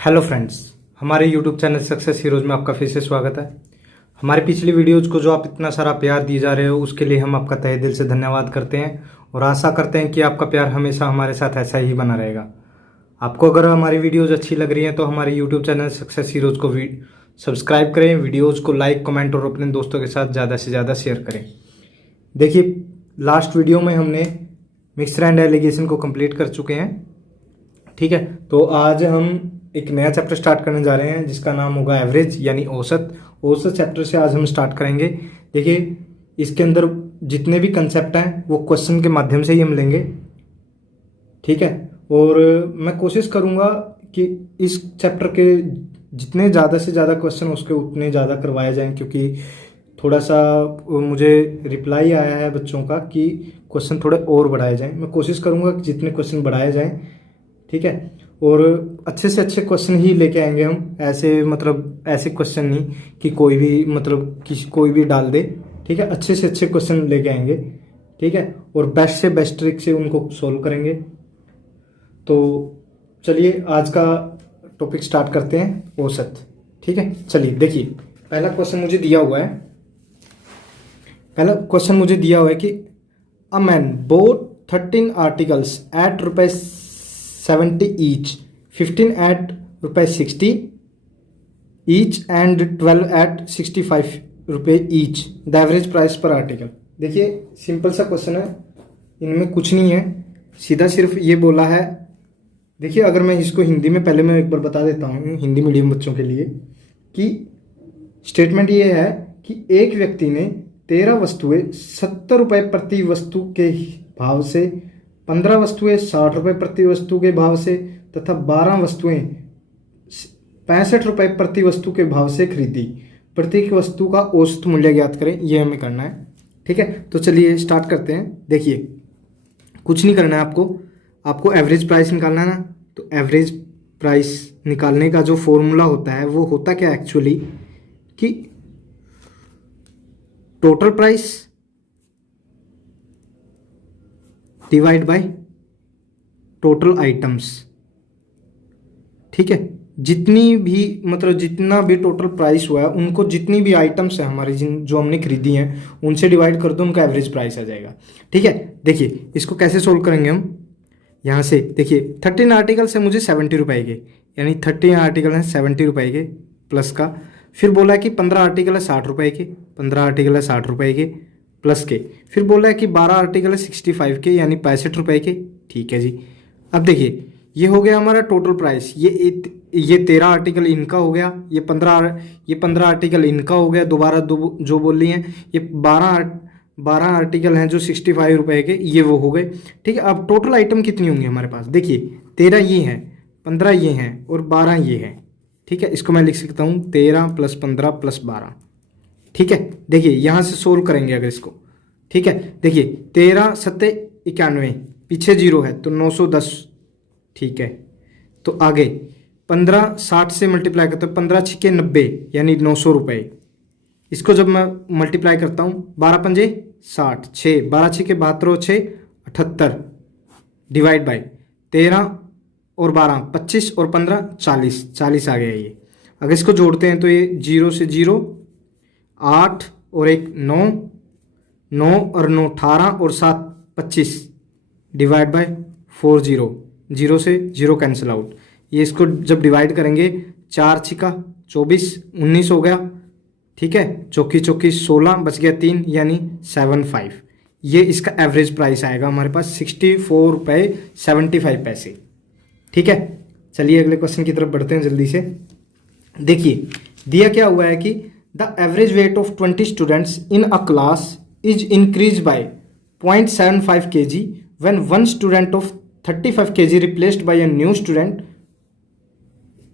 Hello friends, हमारे YouTube channel success heroes में आपका फिर से स्वागत है। हमारी पिछली वीडियोज़ को जो आप इतना सारा प्यार दिए जा रहे हो उसके लिए हम आपका तहे दिल से धन्यवाद करते हैं और आशा करते हैं कि आपका प्यार हमेशा हमारे साथ ऐसा ही बना रहेगा। आपको अगर हमारी वीडियोज़ अच्छी लग रही हैं तो हमारे यूट्यूब चैनल सक्सेस हीरोज़ को सब्सक्राइब करें, वीडियोज़ को लाइक, कमेंट और अपने दोस्तों के साथ ज़्यादा से ज़्यादा शेयर करें। देखिए, लास्ट वीडियो में हमने मिक्सर एंड एलिगेशन को कंप्लीट कर चुके हैं। ठीक है, तो आज हम एक नया चैप्टर स्टार्ट करने जा रहे हैं जिसका नाम होगा एवरेज यानी औसत। औसत चैप्टर से आज हम स्टार्ट करेंगे। देखिए, इसके अंदर जितने भी कंसेप्ट हैं वो क्वेश्चन के माध्यम से ही हम लेंगे। ठीक है, और मैं कोशिश करूंगा कि इस चैप्टर के जितने ज़्यादा से ज़्यादा क्वेश्चन उसके उतने ज़्यादा करवाए जाएं, क्योंकि थोड़ा सा मुझे रिप्लाई आया है बच्चों का कि क्वेश्चन थोड़े और बढ़ाए जाएं। मैं कोशिश करूंगा कि जितने क्वेश्चन बढ़ाए जाएं, ठीक है, और अच्छे से अच्छे क्वेश्चन ही लेके आएंगे हम। ऐसे क्वेश्चन नहीं कि कोई भी कोई भी डाल दे। ठीक है, अच्छे से अच्छे क्वेश्चन लेके आएंगे। ठीक है, और बेस्ट से बेस्ट ट्रिक से उनको सॉल्व करेंगे। तो चलिए आज का टॉपिक स्टार्ट करते हैं, औसत। ठीक है, चलिए देखिए, पहला क्वेश्चन मुझे दिया हुआ है कि a man bought 13 articles at ₹70 each, 15 at ₹60 each and 12 at ₹65 each. The average price per article. देखिए, सिंपल सा क्वेश्चन है, इनमें कुछ नहीं है, सीधा सिर्फ ये बोला है। देखिए, अगर मैं इसको हिंदी में पहले मैं एक बार बता देता हूँ हिंदी मीडियम बच्चों के लिए कि स्टेटमेंट ये है कि एक व्यक्ति ने 13 वस्तुएं ₹70 प्रति वस्तु के भाव से, 15 वस्तुएं ₹60 प्रति वस्तु के भाव से तथा 12 वस्तुएं ₹65 प्रति वस्तु के भाव से खरीदी। प्रत्येक वस्तु का औसत मूल्य ज्ञात करें, ये हमें करना है। ठीक है, तो चलिए स्टार्ट करते हैं। देखिए, कुछ नहीं करना है आपको एवरेज प्राइस निकालना है ना। तो एवरेज प्राइस निकालने का जो फॉर्मूला होता है वो होता क्या एक्चुअली कि total price divide by total items. ठीक है, जितना भी टोटल प्राइस हुआ है उनको जितनी भी आइटम्स है हमारी जो हमने खरीदी हैं उनसे डिवाइड कर दो, उनका एवरेज प्राइस आ जाएगा। ठीक है, देखिए इसको कैसे सोल्व करेंगे हम। यहाँ से देखिए, 13 आर्टिकल्स है मुझे ₹70 के, यानी 13 आर्टिकल हैं ₹70 के प्लस का। फिर बोला है कि 15 आर्टिकल है ₹60 के, 15 आर्टिकल है ₹60 के प्लस के। फिर बोला है कि 12 आर्टिकल है 65 के, यानी ₹65 के। ठीक है जी, अब देखिए ये हो गया हमारा टोटल प्राइस। ये 13 आर्टिकल इनका हो गया, ये 15 आर्टिकल इनका हो गया, दोबारा जो बोल रही हैं ये 12 आर्टिकल हैं जो ₹65 के, ये वो हो गए। ठीक है, अब टोटल आइटम कितनी होंगी हमारे पास। देखिए 13 ये हैं, 15 ये हैं और 12 ये हैं। ठीक है, इसको मैं लिख सकता हूँ 13 + 15 + 12। ठीक है, देखिए यहाँ से सोल्व करेंगे अगर इसको। ठीक है, देखिए 13 7 91, पीछे 0 है तो 910। ठीक है, तो आगे 15 60 से मल्टीप्लाई करते हैं, 15 × 6 = 90, यानी ₹900। इसको जब मैं मल्टीप्लाई करता हूँ 12 × 5 = 60, 6 12 × 6 = 72, 6 78 डिवाइड बाय 13 और 12 25 और 15 40 आ गया ये। अगर इसको जोड़ते हैं तो ये 0 से 0 8 और 1 9 9 और 9 18 और 7 25 डिवाइड बाय 40, 0 से 0 कैंसिल आउट। ये इसको जब डिवाइड करेंगे 4 × 6 = 24, 19 हो गया। ठीक है, चौकी 16 बच गया 3, यानी 75। ये इसका एवरेज प्राइस आएगा हमारे पास ₹64.75। ठीक है, चलिए अगले क्वेश्चन की तरफ बढ़ते हैं जल्दी से। देखिए, दिया क्या हुआ है कि the average weight of 20 students in a class is increase by 0.75 kg when one student of 35 kg replaced by a new student,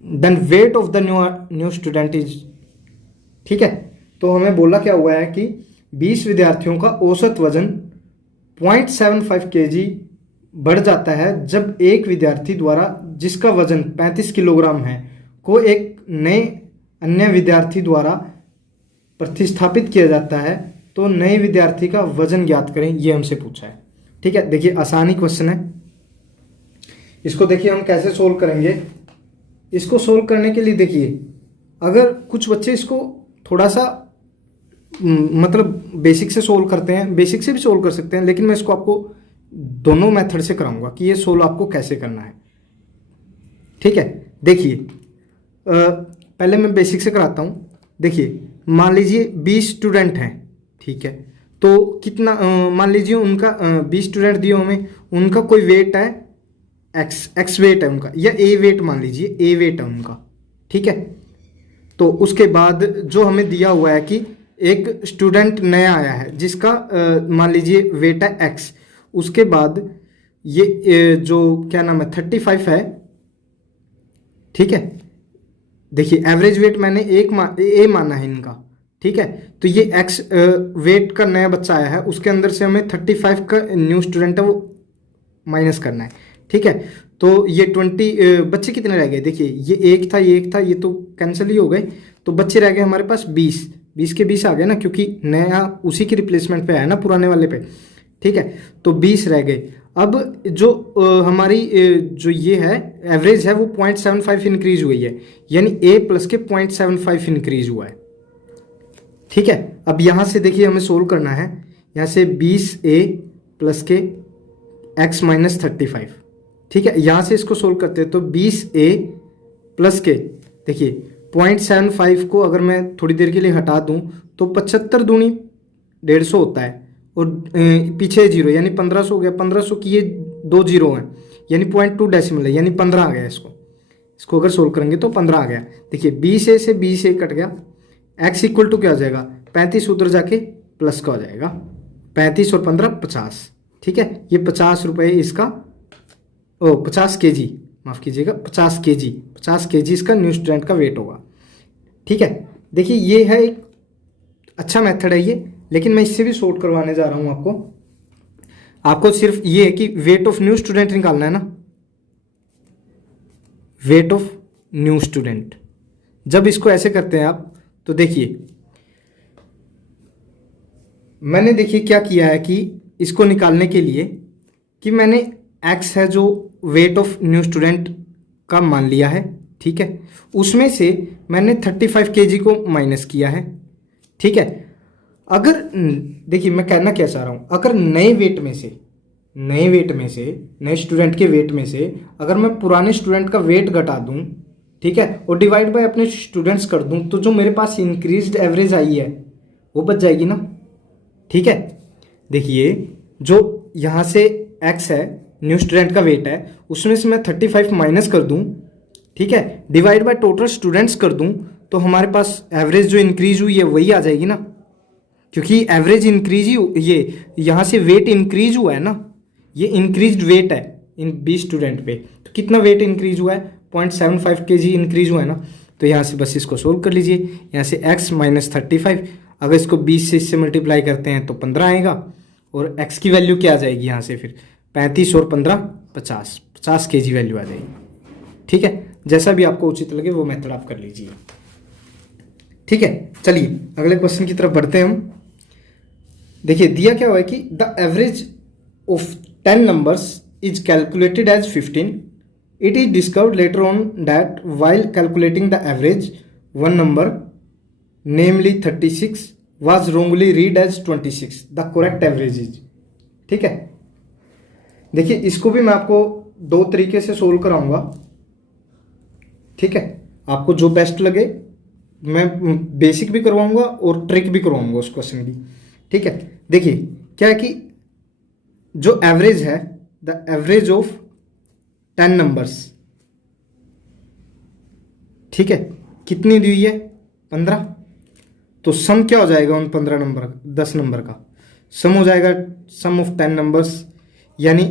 then weight of the new student is. ठीक है, तो हमें बोला क्या हुआ है कि 20 विद्यार्थियों का औसत वजन 0.75 kg बढ़ जाता है जब एक विद्यार्थी द्वारा जिसका वजन 35 किलोग्राम है को एक नए अन्य विद्यार्थी द्वारा प्रतिस्थापित किया जाता है। तो नए विद्यार्थी का वजन ज्ञात करें, ये हमसे पूछा है। ठीक है, देखिए आसानी क्वेश्चन है। इसको देखिए हम कैसे सोल्व करेंगे। इसको सोल्व करने के लिए देखिए, अगर कुछ बच्चे इसको थोड़ा सा मतलब बेसिक से सोल्व करते हैं, बेसिक से भी सोल्व कर सकते हैं, लेकिन मैं इसको आपको दोनों मेथड से कराऊंगा कि ये सोल्व आपको कैसे करना है। ठीक है, देखिए पहले मैं बेसिक से कराता हूँ। देखिए मान लीजिए 20 स्टूडेंट हैं, ठीक है, तो कितना मान लीजिए उनका 20 स्टूडेंट दिए हमें, उनका कोई वेट है एक्स वेट है उनका, या ए वेट मान लीजिए ए वेट है उनका, ठीक है। तो उसके बाद जो हमें दिया हुआ है कि एक स्टूडेंट नया आया है जिसका मान लीजिए वेट है एक्स, उसके बाद ये जो क्या नाम है 35 है, ठीक है। देखिए एवरेज वेट मैंने ए माना है इनका, ठीक है। तो ये एक्स वेट का नया बच्चा आया है, उसके अंदर से हमें 35 का न्यू स्टूडेंट है वो माइनस करना है, ठीक है। तो ये 20 बच्चे कितने रह गए, देखिए ये एक था ये एक था, ये तो कैंसिल ही हो गए, तो बच्चे रह गए हमारे पास 20 के 20 आ गए ना, क्योंकि नया उसी के रिप्लेसमेंट पे आया ना पुराने वाले पे, ठीक है। तो 20 रह गए। अब जो हमारी जो ये है एवरेज है वो 0.75 इंक्रीज हुई है, यानी ए प्लस के 0.75 इंक्रीज हुआ है, ठीक है। अब यहाँ से देखिए हमें सोल्व करना है, यहाँ से 20a प्लस के x माइनस 35, ठीक है। यहाँ से इसको सोल्व करते हैं तो 20a प्लस के, देखिए 0.75 को अगर मैं थोड़ी देर के लिए हटा दूँ तो 75 दूनी 150 होता है, और पीछे जीरो यानी 1500 हो गया। 1500 की ये 2 जीरो हैं, यानी 0.2 डेसिमल है, यानी 15 आ गया। इसको अगर सोल्व करेंगे तो 15 आ गया। देखिए 20a से 20a कट गया, x इक्वल टू क्या हो जाएगा 35, उधर जाके प्लस का हो जाएगा 35 और 15 50, ठीक है। ये 50 रुपये इसका 50 kg, माफ़ कीजिएगा 50 kg इसका न्यू स्टूडेंट का वेट होगा, ठीक है। देखिए ये है एक अच्छा मेथड है ये, लेकिन मैं इससे भी शॉर्ट करवाने जा रहा हूँ आपको सिर्फ ये है कि वेट ऑफ न्यू स्टूडेंट निकालना है ना, वेट ऑफ न्यू स्टूडेंट। जब इसको ऐसे करते हैं आप, तो देखिए मैंने देखिए क्या किया है कि इसको निकालने के लिए कि मैंने x है जो वेट ऑफ न्यू स्टूडेंट का मान लिया है, ठीक है। उसमें से मैंने 35 kg को माइनस किया है, ठीक है। अगर देखिए मैं कहना क्या चाह रहा हूँ, अगर नए स्टूडेंट के वेट में से अगर मैं पुराने स्टूडेंट का वेट घटा दूँ, ठीक है, और डिवाइड बाय अपने स्टूडेंट्स कर दूँ, तो जो मेरे पास इंक्रीज्ड एवरेज आई है वो बच जाएगी ना, ठीक है। देखिए जो यहाँ से x है न्यू स्टूडेंट का वेट है, उसमें से मैं 35 माइनस कर दूँ, ठीक है, डिवाइड बाय टोटल स्टूडेंट्स कर दूँ, तो हमारे पास एवरेज जो इंक्रीज हुई है वही आ जाएगी ना, क्योंकि एवरेज इंक्रीज ही ये यहाँ से वेट इंक्रीज हुआ है ना, ये इंक्रीज्ड वेट है इन 20 स्टूडेंट पे। तो कितना वेट इंक्रीज हुआ है 0.75 kg इंक्रीज हुआ है ना। तो यहाँ से बस इसको सोल्व कर लीजिए, यहाँ से x माइनस 35, अगर इसको 20 से इससे मल्टीप्लाई करते हैं तो 15 आएगा, और x की वैल्यू क्या आ जाएगी यहाँ से फिर 35 और 15 50 kg वैल्यू आ जाएगी, ठीक है। जैसा भी आपको उचित लगे वो मेथड आप कर लीजिए, ठीक है। चलिए अगले क्वेश्चन की तरफ बढ़ते हैं हम। देखिए दिया क्या हुआ है कि the average of 10 numbers is calculated as 15. It is discovered later on that while calculating the average, one number, namely 36, was wrongly read as 26. The correct average is, ठीक है। देखिए इसको भी मैं आपको 2 तरीके से सोल्व कराऊंगा, ठीक है। आपको जो बेस्ट लगे, मैं बेसिक भी करवाऊंगा और ट्रिक भी करवाऊंगा उस क्वेश्चन की, ठीक है। देखिए क्या है कि जो एवरेज है, द एवरेज ऑफ 10 नंबर्स, ठीक है, कितनी दी हुई है 15। तो सम क्या हो जाएगा उन 15 नंबर 10 नंबर का सम हो जाएगा, सम ऑफ 10 नंबर्स, यानी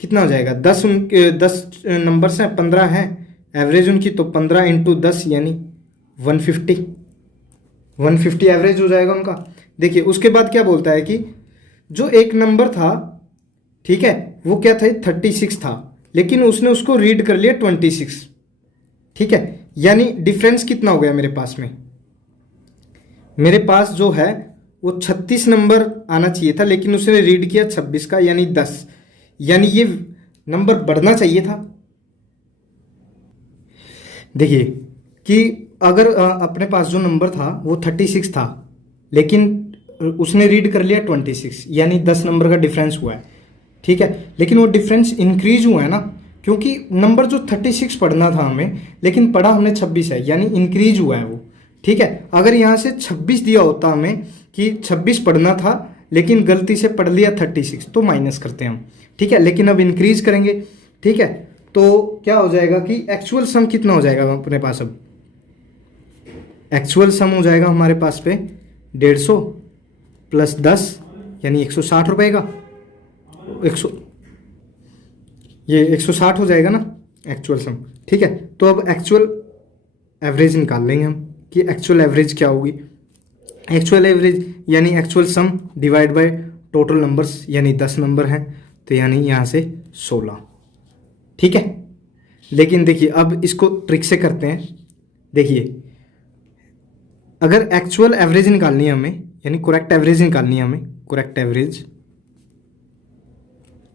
कितना हो जाएगा 10 नंबर्स हैं, 15 हैं एवरेज उनकी, तो 15 इंटू 10 यानी 150 एवरेज हो जाएगा उनका। देखिए उसके बाद क्या बोलता है कि जो एक नंबर था, ठीक है, वो क्या था 36 था, लेकिन उसने उसको रीड कर लिया 26, ठीक है। यानी डिफरेंस कितना हो गया मेरे पास में, मेरे पास जो है वो 36 नंबर आना चाहिए था, लेकिन उसने रीड किया 26 का, यानी 10, यानी ये नंबर बढ़ना चाहिए था, देखिए कि अगर अपने पास जो नंबर था वो 36 था, लेकिन उसने रीड कर लिया 26, यानी 10 नंबर का डिफरेंस हुआ है, ठीक है। लेकिन वो डिफरेंस इंक्रीज हुआ है ना, क्योंकि नंबर जो 36 पढ़ना था हमें, लेकिन पढ़ा हमने 26 है, यानी इंक्रीज हुआ है वो, ठीक है। अगर यहाँ से 26 दिया होता हमें कि 26 पढ़ना था लेकिन गलती से पढ़ लिया 36, तो माइनस करते हैं हम, ठीक है। लेकिन अब इंक्रीज करेंगे, ठीक है। तो क्या हो जाएगा कि एक्चुअल सम कितना हो जाएगा अपने पास, अब एक्चुअल सम हो जाएगा हमारे पास पे 150 प्लस 10 यानी 160 रुपए का, 100 ये 160 हो जाएगा ना एक्चुअल सम, ठीक है। तो अब एक्चुअल एवरेज निकाल लेंगे हम कि एक्चुअल एवरेज क्या होगी। एक्चुअल एवरेज यानी actual sum divide by total numbers, यानी 10 नंबर हैं तो यानी यहाँ से 16, ठीक है। लेकिन देखिए अब इसको ट्रिक से करते हैं। देखिए अगर एक्चुअल एवरेज निकालनी है हमें, यानी करेक्ट एवरेज निकालनी है हमें, करेक्ट एवरेज,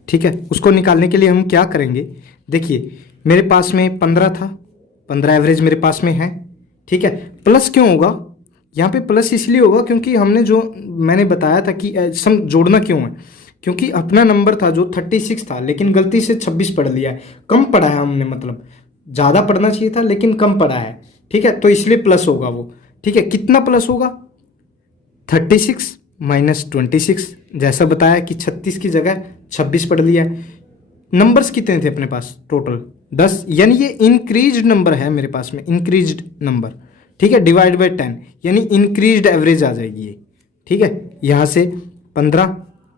ठीक है। उसको निकालने के लिए हम क्या करेंगे, देखिए मेरे पास में 15 था, 15 एवरेज मेरे पास में है, ठीक है। प्लस क्यों होगा यहाँ पे, प्लस इसलिए होगा क्योंकि हमने जो मैंने बताया था कि सम जोड़ना क्यों है, क्योंकि अपना नंबर था जो 36 था लेकिन गलती से 26 पढ़ लिया है, कम पढ़ा है हमने, मतलब ज़्यादा पढ़ना चाहिए था लेकिन कम पढ़ा है, ठीक है। तो इसलिए प्लस होगा वो, ठीक है। कितना प्लस होगा, 36 माइनस 26, जैसा बताया कि 36 की जगह 26 पढ़ लिया है। नंबर्स कितने थे अपने पास टोटल 10, यानी ये इंक्रीज्ड नंबर है मेरे पास में, इंक्रीज्ड नंबर, ठीक है। डिवाइड बाय 10 यानी इंक्रीज्ड एवरेज आ जाएगी ये, ठीक है। यहाँ से 15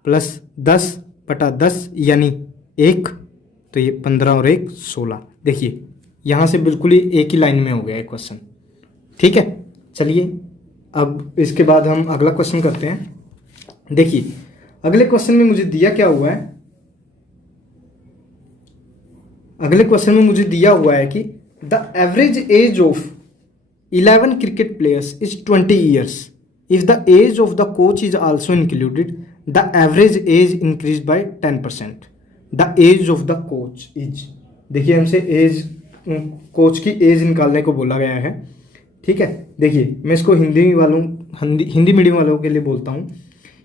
प्लस 10 बटा 10 यानी 1, तो ये 15 और 1 16। देखिए यहाँ से बिल्कुल ही एक ही लाइन में हो गया है क्वेश्चन, ठीक है। चलिए अब इसके बाद हम अगला क्वेश्चन करते हैं। देखिए अगले क्वेश्चन में मुझे दिया क्या हुआ है, अगले क्वेश्चन में मुझे दिया हुआ है कि the average age of 11 cricket players is 20 years, if the age of the coach is also included the average age increase by 10%। The age of the coach is, देखिए हमसे एज, कोच की as निकालने को बोला गया है, ठीक है। देखिए मैं इसको हिंदी मीडियम वालों के लिए बोलता हूँ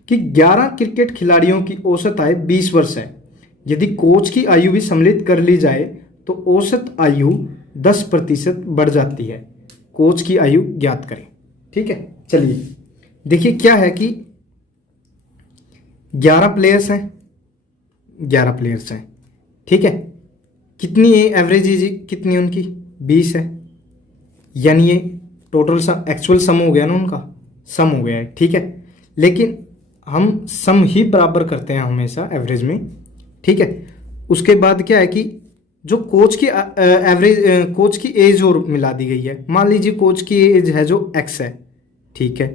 कि 11 क्रिकेट खिलाड़ियों की औसत आयु 20 वर्ष है। यदि कोच की आयु भी सम्मिलित कर ली जाए तो औसत आयु 10% बढ़ जाती है। कोच की आयु ज्ञात करें, ठीक है। चलिए देखिए क्या है कि 11 प्लेयर्स हैं, 11 प्लेयर्स हैं, ठीक है। कितनी एवरेज एज कितनी उनकी 20 है, यानी ये टोटल सम, एक्चुअल सम हो गया ना, उनका सम हो गया है, ठीक है। लेकिन हम सम ही बराबर करते हैं हमेशा एवरेज में, ठीक है। उसके बाद क्या है कि जो कोच की एवरेज, कोच की एज और मिला दी गई है। मान लीजिए कोच की एज है जो x है, ठीक है।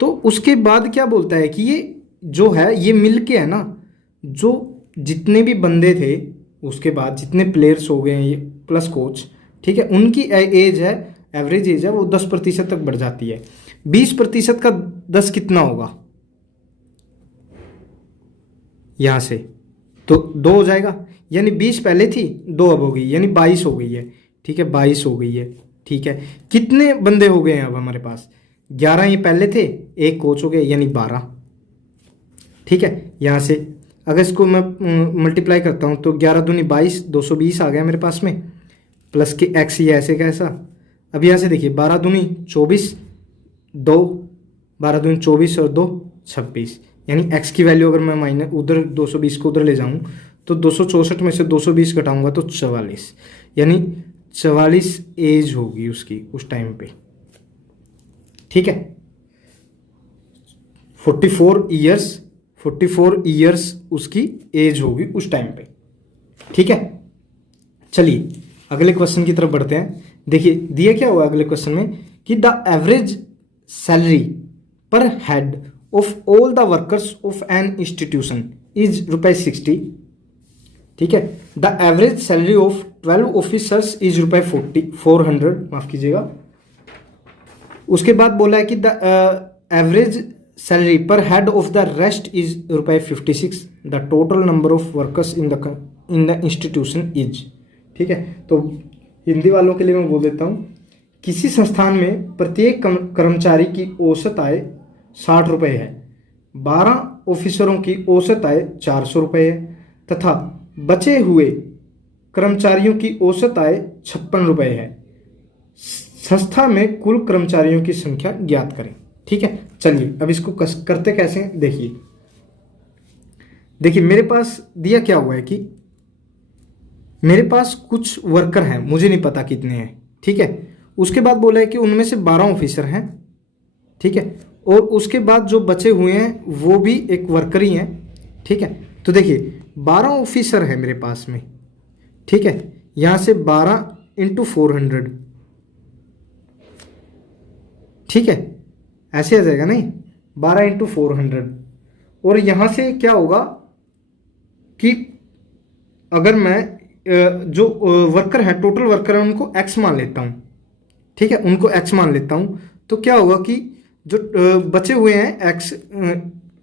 तो उसके बाद क्या बोलता है कि ये जो है ये मिल के है ना, जो जितने भी बंदे थे उसके बाद जितने प्लेयर्स हो गए ये प्लस कोच, ठीक है, उनकी एज है, एवरेज एज है वो 10% तक बढ़ जाती है। 20% का 10 कितना होगा, यहाँ से तो 2 हो जाएगा, यानी 20 पहले थी 2 अब हो गई, यानी 22 हो गई है, ठीक है। 22 हो गई है, ठीक है। कितने बंदे हो गए हैं अब हमारे पास, 11 ये पहले थे, एक कोच हो गए यानी 12, ठीक है। यहाँ से अगर इसको मैं मल्टीप्लाई करता हूँ तो 11 दूनी 22, 220 आ गया मेरे पास में, प्लस के एक्स ये ऐसे कैसा। अब यहाँ से देखिए 12 दूनी 24, 2 12 दूनी 24 और 2 26, यानी x की वैल्यू अगर मैं माइनस उधर 220 को उधर ले जाऊँ तो 264 में से 220 घटाऊंगा तो 44, यानी 44 एज होगी उसकी उस टाइम पे, ठीक है। 44 ईयर्स उसकी एज होगी उस टाइम पे, ठीक है। चलिए अगले क्वेश्चन की तरफ बढ़ते हैं। देखिए दिया क्या हुआ अगले क्वेश्चन में कि द एवरेज सैलरी पर head of all the workers of an institution is ₹60, ठीक है। The average salary of 12 officers is ₹400, माफ कीजिएगा। उसके बाद बोला है कि द एवरेज सैलरी पर head of the rest is ₹56, the total number of workers in the institution is, ठीक है। तो हिंदी वालों के लिए मैं बोल देता हूँ, किसी संस्थान में प्रत्येक कर्मचारी की औसत आय 60 रुपये है, 12 ऑफिसरों की औसत आय 400 रुपये है तथा बचे हुए कर्मचारियों की औसत आय 56 रुपये है। संस्था में कुल कर्मचारियों की संख्या ज्ञात करें। ठीक है, चलिए अब इसको करते कैसे हैं, देखिए देखिए मेरे पास दिया क्या हुआ है कि मेरे पास कुछ वर्कर हैं, मुझे नहीं पता कितने हैं। ठीक है, उसके बाद बोला है कि उनमें से 12 ऑफिसर हैं। ठीक है, और उसके बाद जो बचे हुए हैं वो भी एक वर्कर ही हैं। ठीक है, तो देखिए 12 ऑफिसर है मेरे पास में। ठीक है, यहाँ से 12 × 400, ठीक है, ऐसे आ जाएगा नहीं, 12 × 400। और यहाँ से क्या होगा कि अगर मैं जो वर्कर है, टोटल वर्कर है, उनको x मान लेता हूँ। ठीक है, उनको x मान लेता हूँ, तो क्या होगा कि जो बचे हुए हैं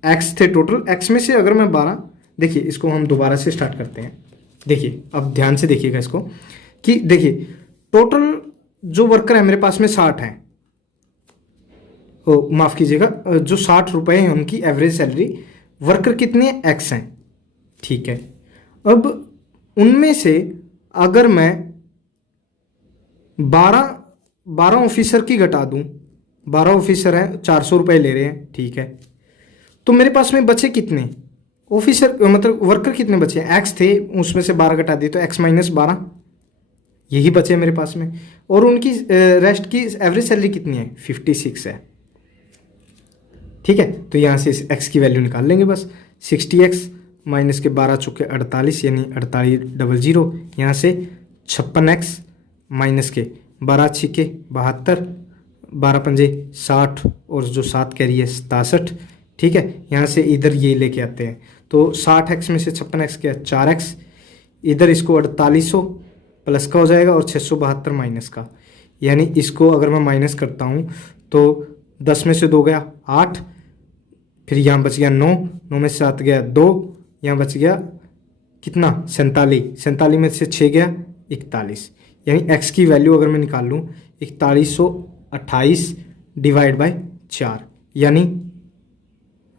x थे टोटल, x में से अगर मैं 12, देखिए इसको हम दोबारा से स्टार्ट करते हैं। देखिए अब ध्यान से देखिएगा इसको कि देखिए टोटल जो वर्कर है मेरे पास में 60 हैं, माफ़ कीजिएगा, जो 60 रुपये हैं उनकी एवरेज सैलरी, वर्कर कितने हैं, x हैं। ठीक है, अब उनमें से अगर मैं 12 ऑफिसर की घटा दूं, 12 ऑफिसर हैं, 400 रुपये ले रहे हैं। ठीक है, तो मेरे पास में बचे कितने ऑफिसर, मतलब वर्कर कितने बचे हैं, x थे, उसमें से 12 घटा दिए तो x - 12 यही बचे मेरे पास में। और उनकी रेस्ट की एवरेज सैलरी कितनी है, 56 है। ठीक है, तो यहाँ से इस x की वैल्यू निकाल लेंगे बस, 60x माइनस के 12 चुके 48 यानी 4800, यहाँ से 56x माइनस के 12 छिके 72, 12 पंजे 60 और जो 7 कैरी है 67। ठीक है, यहाँ से इधर ये लेके आते हैं तो 60x में से 56x क्या 4x, इधर इसको 4800 प्लस का हो जाएगा और 672 माइनस का, यानी इसको अगर मैं माइनस करता हूँ तो 10 में से 2 गया 8, फिर यहाँ बच गया 9, 9 में से 7 गया 2, यहाँ बच गया कितना 47 में से 6 गया 41, यानी x की वैल्यू अगर मैं निकाल लूँ 4128 डिवाइड बाय 4 यानी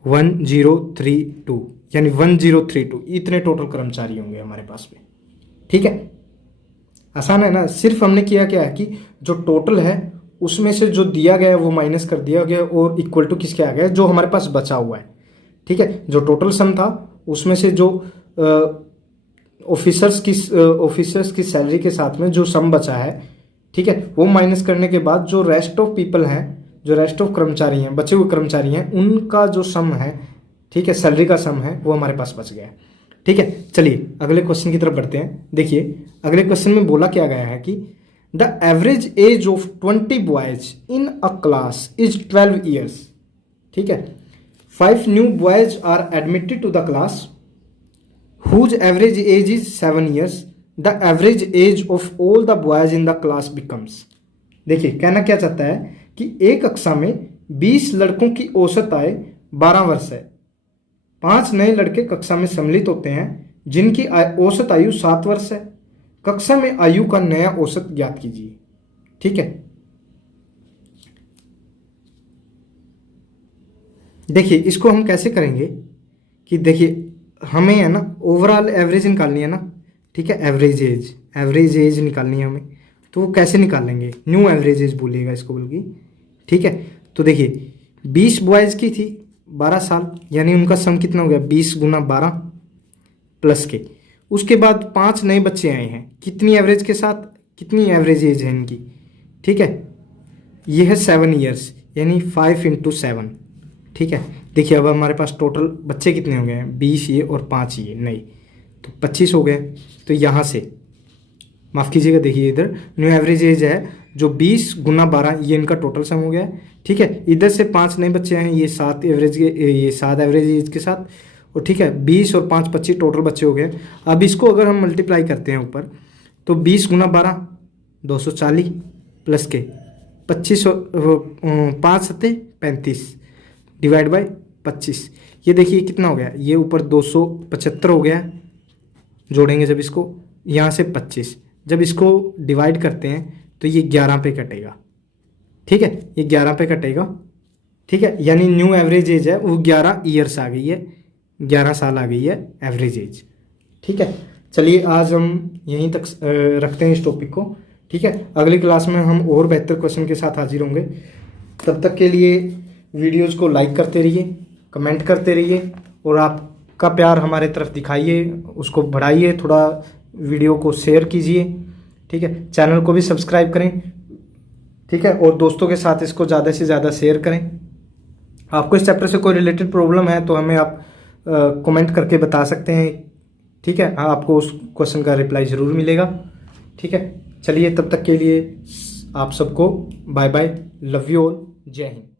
1032, यानी 1032 इतने टोटल कर्मचारी होंगे हमारे पास में। ठीक है, आसान है ना, सिर्फ हमने किया क्या है कि जो टोटल है उसमें से जो दिया गया है वो माइनस कर दिया गया और इक्वल टू किसके आ गया जो हमारे पास बचा हुआ है। ठीक है, जो टोटल सम था उसमें से जो ऑफिसर्स की सैलरी के साथ में जो सम बचा है, ठीक है, वो माइनस करने के बाद जो रेस्ट ऑफ पीपल हैं, जो रेस्ट ऑफ कर्मचारी हैं, बचे हुए कर्मचारी हैं, उनका जो सम है, ठीक है, सैलरी का सम है, वो हमारे पास बच गया है। ठीक है, चलिए अगले क्वेश्चन की तरफ बढ़ते हैं। देखिए अगले क्वेश्चन में बोला क्या गया है कि the average age of 20 boys in a class is 12 years. ठीक है, 5 new boys are admitted to the class whose average age is 7 years. The average age of all the boys in the class becomes. देखिए कहना क्या चाहता है कि एक कक्षा में 20 लड़कों की औसत आय 12 वर्ष है। 5 नए लड़के कक्षा में सम्मिलित होते हैं जिनकी औसत आयु 7 वर्ष है। कक्षा में आयु का नया औसत ज्ञात कीजिए। ठीक है, देखिए इसको हम कैसे करेंगे कि देखिए हमें है ना ओवरऑल एवरेज निकालनी है ना। ठीक है, एवरेज एज निकालनी है हमें, तो वो कैसे निकालेंगे, न्यू एवरेज एज बोलिएगा इसको बल्कि। ठीक है, तो देखिए 20 बॉयज़ की थी 12 साल, यानी उनका सम कितना हो गया 20 × 12 प्लस के, उसके बाद 5 नए बच्चे आए हैं, कितनी एवरेज के साथ, कितनी एवरेज एज है इनकी। ठीक है, ये है 7 ईयर्स यानी 5 × 7। ठीक है, देखिए अब हमारे पास टोटल बच्चे कितने हो गए हैं 20 ये और 5 ये नहीं, तो 25 हो गए। तो यहाँ से माफ़ कीजिएगा, देखिए इधर न्यू एवरेज एज है जो 20 × 12 ये इनका टोटल सम हो गया है। ठीक है, इधर से 5 नए बच्चे हैं, ये 7 एवरेज एज के साथ, और ठीक है 20 और 5 25 टोटल बच्चे हो गए। अब इसको अगर हम मल्टीप्लाई करते हैं ऊपर तो 20 × 12 240 प्लस के 25 5 7 35 डिवाइड बाय 25, ये देखिए कितना हो गया, ये ऊपर 275 हो गया, जोड़ेंगे जब इसको यहाँ से 25 जब इसको डिवाइड करते हैं तो ये 11 पे कटेगा, ठीक है, ये 11 पे कटेगा, ठीक है, यानी न्यू एवरेज एज है वो 11 ईयर्स आ गई है, 11 साल आ गई है एवरेज एज, ठीक है। चलिए आज हम यहीं तक रखते हैं इस टॉपिक को, ठीक है। अगली क्लास में हम और बेहतर क्वेश्चन के साथ हाजिर होंगे। तब तक के लिए वीडियोज़ को लाइक करते रहिए, कमेंट करते रहिए और आपका प्यार हमारे तरफ दिखाइए, उसको बढ़ाइए, थोड़ा वीडियो को शेयर कीजिए, ठीक है। चैनल को भी सब्सक्राइब करें, ठीक है, और दोस्तों के साथ इसको ज़्यादा से ज़्यादा शेयर करें। आपको इस चैप्टर से कोई रिलेटेड प्रॉब्लम है तो हमें आप कमेंट करके बता सकते हैं, ठीक है। हाँ, आपको उस क्वेश्चन का रिप्लाई ज़रूर मिलेगा, ठीक है। चलिए तब तक के लिए आप सबको bye bye, love you all, जय हिंद।